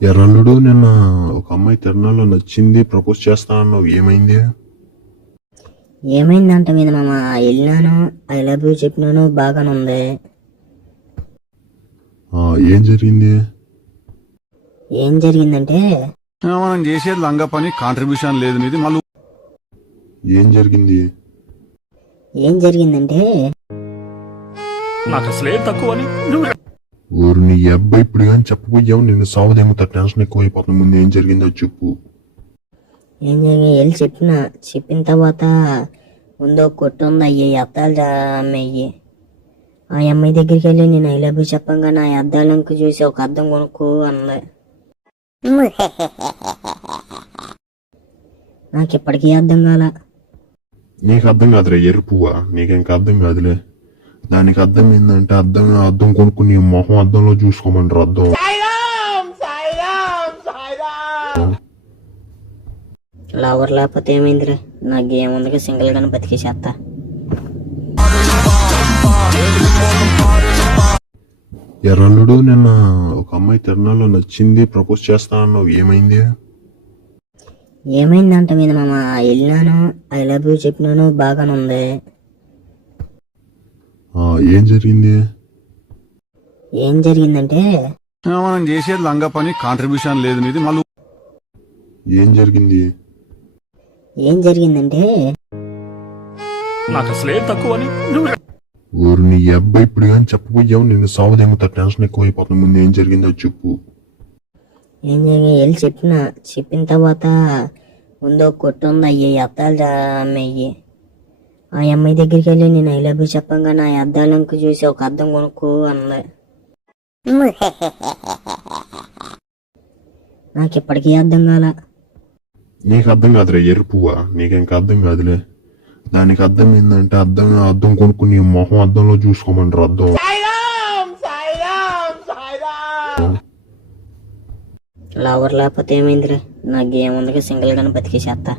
ఎర్రల్లుడు నిన్న ఒక అమ్మాయి తిరణాల్లో నచ్చింది, ప్రపోజ్ చేస్తానన్నావు, ఏమైంది? ఏమైందంట మీద మామ, వెళ్ళినాను, ఐ లవ్ యూ చెప్పినాను, బాగానే ఉంది. ఏం జరిగింది? ఏం జరిగిందంటే మనం చేసేది లంగా పని, కాంట్రిబ్యూషన్ లేదు నీది. మళ్ళీ ఏం జరిగింది? ఏం జరిగిందంటే నాకు అసలే తక్కువని ఊరు నీ అబ్బాయి ఇప్పుడు కానీ చెప్పబోయావు, నిన్ను సావదేమో టెన్షన్ ఎక్కువైపోతుంది. ముందు ఏం జరిగిందో చెప్పు. ఏం జరిగింది వెళ్ళి చెప్పిన తర్వాత ముందు ఒక కొట్టు ఉంది, అయ్యి అద్దాలు అమ్మాయి. ఆ అమ్మాయి దగ్గరికి వెళ్ళి నేను ఐ లవ్ యూ చెప్పంగా నా అద్దాలంకు చూసి ఒక అద్దం కొనుక్కో అంది. నాకు ఇప్పటికీ అర్థం కాల. నీకు అర్థం కాదురా ఎరుపువా, నీకింక అర్థం కాదులే. దానికి అర్థం ఏంటంటే అద్దం కొనుక్కుని మొహం అద్దంలో చూసుకోమంటారు. అద్దం లవర్ లేకపోతే ఏమైందిరా, నా గేమ్ ఉందిగా సింగిల్ గానే బతికేసేస్తా. ఎర్రల్లుడు నిన్న ఒక అమ్మాయి తిరణాల్లో నచ్చింది, ప్రపోజ్ చేస్తానన్నావు, ఏమైంది? ఏమైందంట మీద మామ, వెళ్ళినాను, ఐ లవ్ యూ చెప్పినాను, బాగానే ఉంది. ఏం జరిగింది? ఏం జరిగిందంటే మనం చేసేది లంగా పని, కాంట్రిబ్యూషన్ లేదు నీది. మళ్ళీ ఏం జరిగింది? ఏం జరిగిందంటే నాకు అసలే తక్కువని ఊరు నీ అబ్బాయి ఇప్పుడు కానీ చెప్పబోయావు, నిన్ను సావదేమో టెన్షన్ ఎక్కువైపోతుంది. ముందు ఏం జరిగిందో చెప్పు. ఏం జరిగింది వెళ్ళి చెప్పిన తర్వాత ముందు ఒక కొట్టు ఉంది, అయ్యి అద్దాలు అమ్మాయి. ఆ అమ్మాయి దగ్గరికి వెళ్ళి నేను ఐ లవ్ యూ చెప్పంగా నా అద్దాలంకు చూసి ఒక అద్దం కొనుక్కో అంది. నాకు ఇప్పటికీ అర్థం కాల. నీకు అర్థం కాదురా ఎరుపువా, నీకింక అర్థం కాదులే. దానికి అర్థం ఏంటంటే అద్దం కొనుక్కుని మొహం అద్దంలో చూసుకోమంటారు. అద్దం లవర్ లేకపోతే ఏమైందిరా, నా గేమ్ ఉందిగా సింగిల్ గానే బతికేసేస్తా.